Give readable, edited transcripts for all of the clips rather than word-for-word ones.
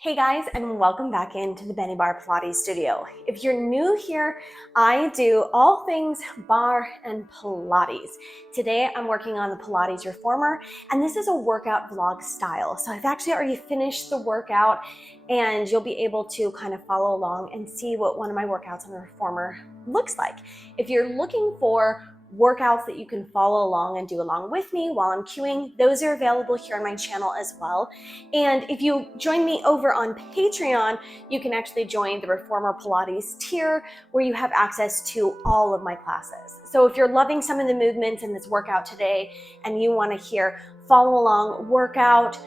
Hey guys, and welcome back into the Benniebarre Pilates studio. If you're new here, I do all things barre and Pilates. Today I'm working on the Pilates reformer, and this is a workout vlog style. So I've actually already finished the workout, and you'll be able to kind of follow along and see what one of my workouts on the reformer looks like. If you're looking for workouts that you can follow along and do along with me while I'm cueing, those are available here on my channel as well. And if you join me over on Patreon, you can actually join the Reformer Pilates tier where you have access to all of my classes. So if you're loving some of the movements in this workout today and you want to hear follow along workout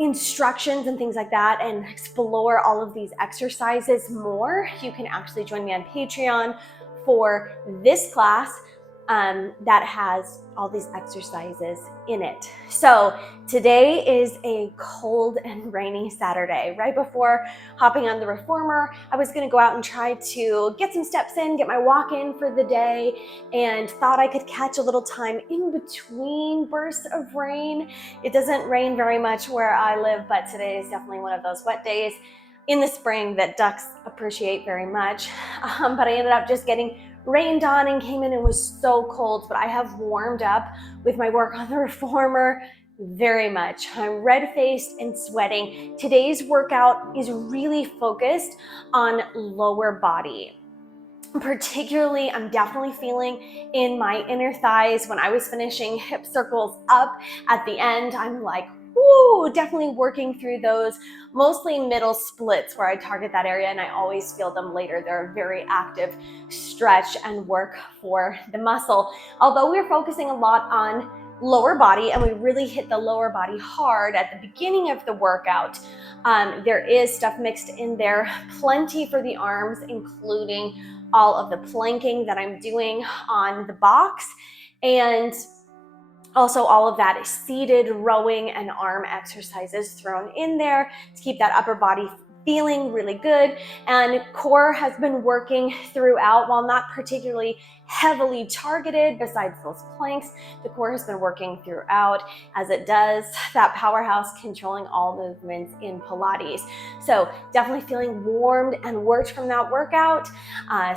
instructions and things like that and explore all of these exercises more, you can actually join me on Patreon for this class that has all these exercises in it. So today is a cold and rainy Saturday. Right before hopping on the reformer, I was gonna go out and try to get some steps in, get my walk in for the day, and thought I could catch a little time in between bursts of rain. It doesn't rain very much where I live, but today is definitely one of those wet days in the spring that ducks appreciate very much. But I ended up just getting rained on and came in and was so cold, but I have warmed up with my work on the reformer very much. I'm red-faced and sweating. Today's workout is really focused on lower body. Particularly, I'm definitely feeling in my inner thighs when I was finishing hip circles up at the end. I'm like, woo, definitely working through those, mostly middle splits where I target that area, and I always feel them later. They're a very active stretch and work for the muscle. Although we're focusing a lot on lower body and we really hit the lower body hard at the beginning of the workout, there is stuff mixed in there, plenty for the arms, including all of the planking that I'm doing on the box, and also all of that seated rowing and arm exercises thrown in there to keep that upper body feeling really good. And core has been working throughout, while not particularly heavily targeted besides those planks. The core has been working throughout, as it does that powerhouse controlling all movements in Pilates. So definitely feeling warmed and worked from that workout.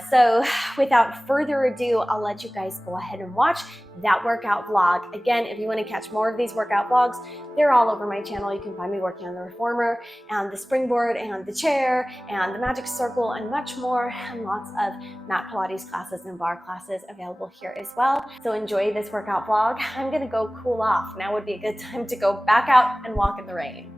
So without further ado, I'll let you guys go ahead and watch that workout vlog. Again, if you want to catch more of these workout vlogs, they're all over my channel. You can find me working on the reformer and the springboard and the chair and the magic circle and much more, and lots of Mat Pilates classes and barre classes available here as well. So enjoy this workout vlog. I'm gonna go cool off. Now would be a good time to go back out and walk in the rain.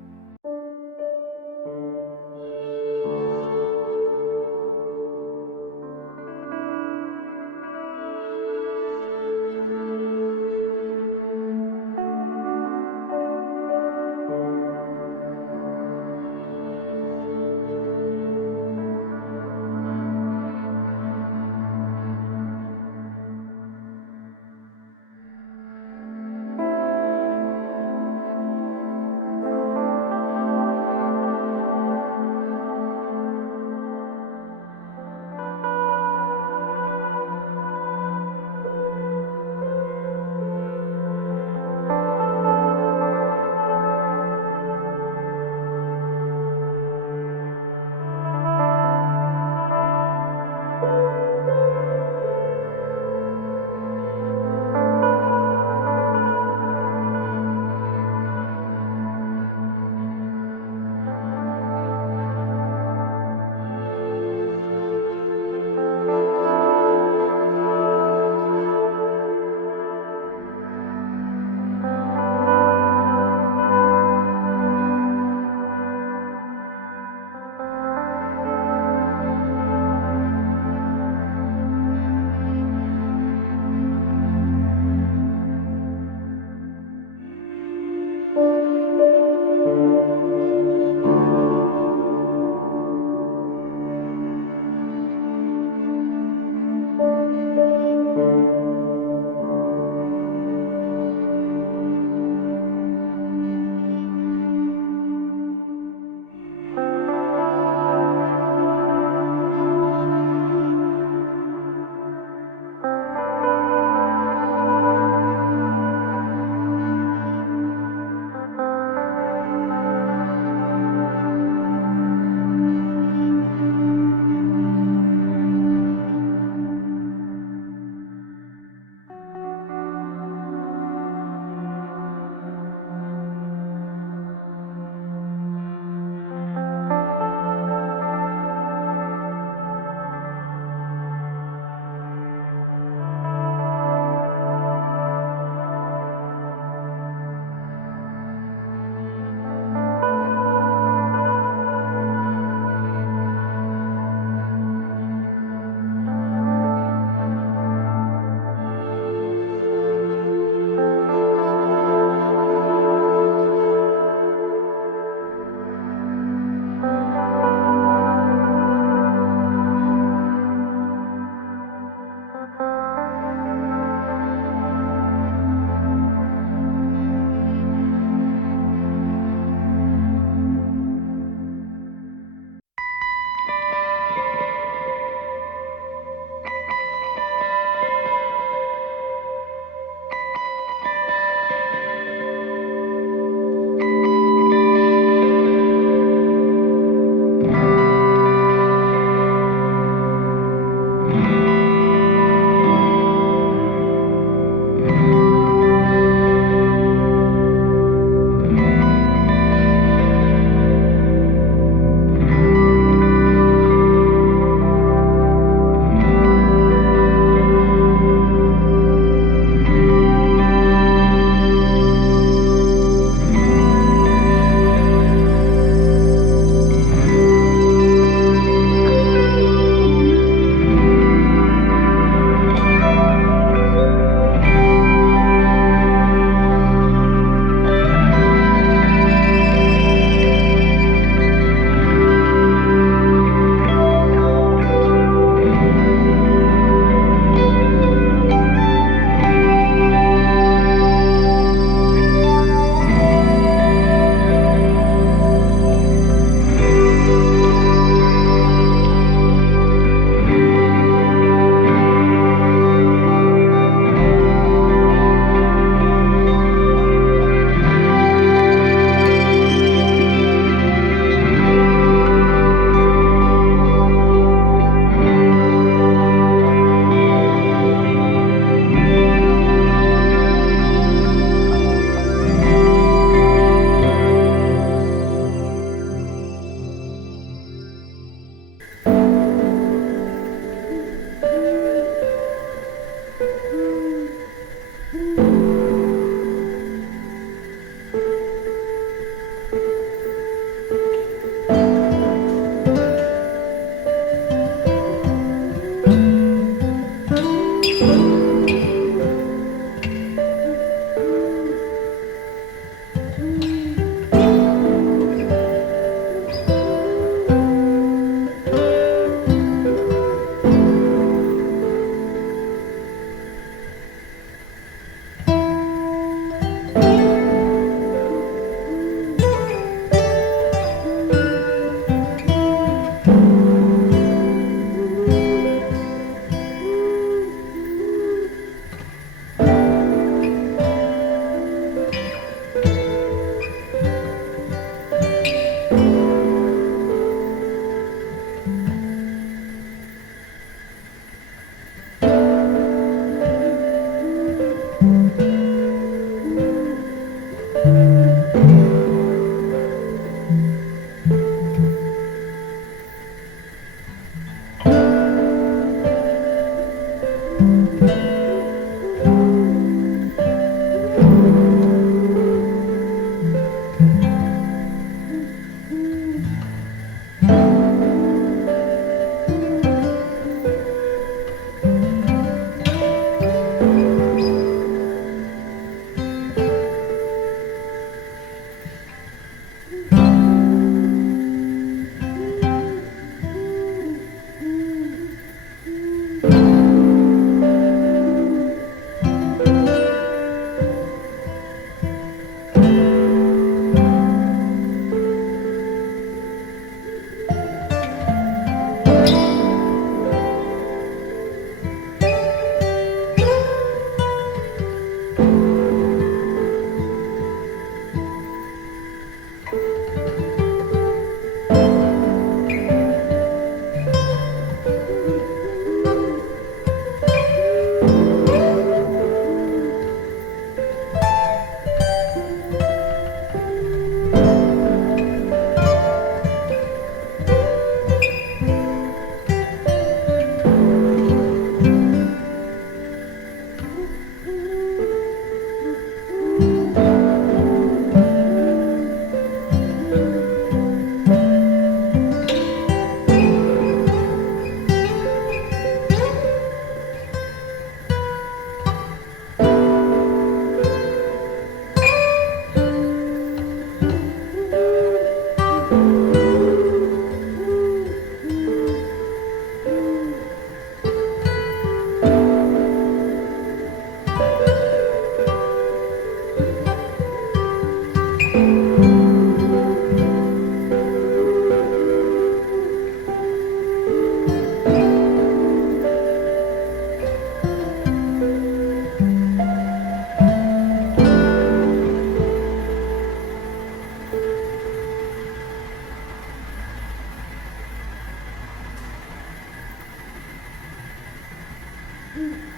Mm.